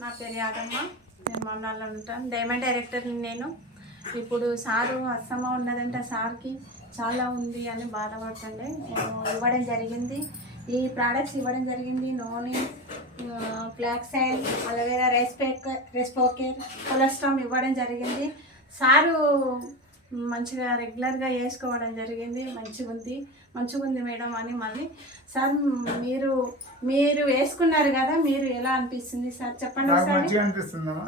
నా పేరు యాదమ్మ. నేను మన్నాల్లో ఉంటాను. డైమండ్ డైరెక్టర్ని నేను. ఇప్పుడు సారు అస్తమా ఉన్నదంటే సార్కి. చాలా ఉంది అని బాధపడుతుండే. నేను ఇవ్వడం జరిగింది. ఈ ప్రోడక్ట్స్ ఇవ్వడం జరిగింది. నూనె flax oil aloe vera rice pack రెస్పోకేర్ కొలెస్ట్రామ్ ఇవ్వడం జరిగింది. సారు మంచిగా రెగ్యులర్గా వేసుకోవడం జరిగింది. మంచిగా ఉంది మంచిగా ఉంది మేడం అని మళ్ళీ సార్ మీరు మీరు వేసుకున్నారు కదా మీరు ఎలా అనిపిస్తుంది సార్? చెప్పండి మంచిగా అనిపిస్తుందమ్మా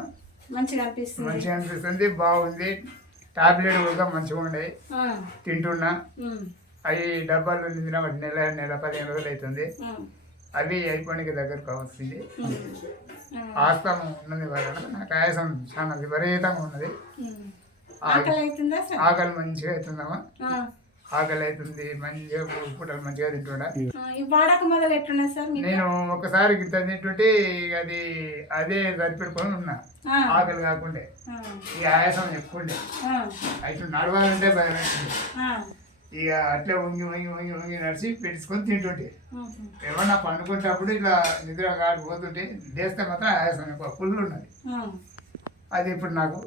మంచిగా అనిపిస్తుంది. మంచిగా అనిపిస్తుంది బాగుంది. టాబ్లెట్ కూడా మంచిగా ఉండే తింటున్నా. అవి డబ్బాలు నిందిన నెల నెల పదిహేను రోజులు అవుతుంది అవి అయిపోయినకి దగ్గరకు వస్తుంది. ఉమ్, ఆ, ఆస్తం ఉన్నది వలన నాకు ఆయాసం చాలా విపరీతంగా ఉన్నది. ఆకలి అవుతుందా సార్? ఆకలి మంచిగా అవుతుందమ్మా. ఆకలి అవుతుంది మంచిగా పూటలు మంచిగా ఈ వాడక మొదలు ఎట్లున్నా సార్ నేను ఒకసారి ఇంత తింటుంటే ఇక అది అదే సరిపెట్టుకొని ఉన్నా. ఆకలి కాకుండా. ఈ ఆయాసం ఎక్కువ ఉండే ఆ, అయితే నడవాలంటే భయం ఇక అట్లే వంగి వంగి వంగి వంగి నడిచి పెట్టుకొని తింటుంటే. ఏమన్నా పండుకుంటప్పుడు ఇట్లా నిద్ర కాడిపోతుంటే లేస్తే మాత్రం ఆయాసం ఎక్కువ. ఫుల్ ఉన్నది. అది ఇప్పుడు నాకు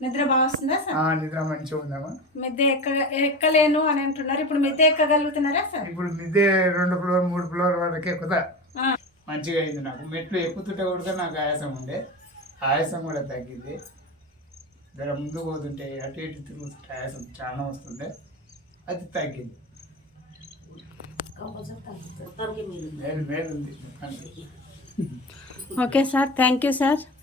నిద్ర బాగా వస్తుందా సార్? ఆ నిద్ర మంచిగా ఉందమ్మా. మిద్దె ఎక్క ఎక్కలేను అని అంటున్నారు. ఇప్పుడు మిద్దె ఎక్కగలుగుతున్నారా సార్? ఇప్పుడు మిద్దే రెండు ఫ్లోర్ మూడు ఫ్లోర్ వరకు ఎక్కుతా. ఆ, మంచిగా అయింది నాకు. మెట్లు ఎక్కుతుంటే కూడా నాకు ఆయాసం ఉండే. ఆయాసం కూడా తగ్గింది. జర ముందు పోతుంటే అటు ఇటు తిరుగుతుంటే ఆయాసం చాలా వస్తుండే. అది తగ్గింది. మేలు మేలు ఉంది. Okay sir. Thank you sir.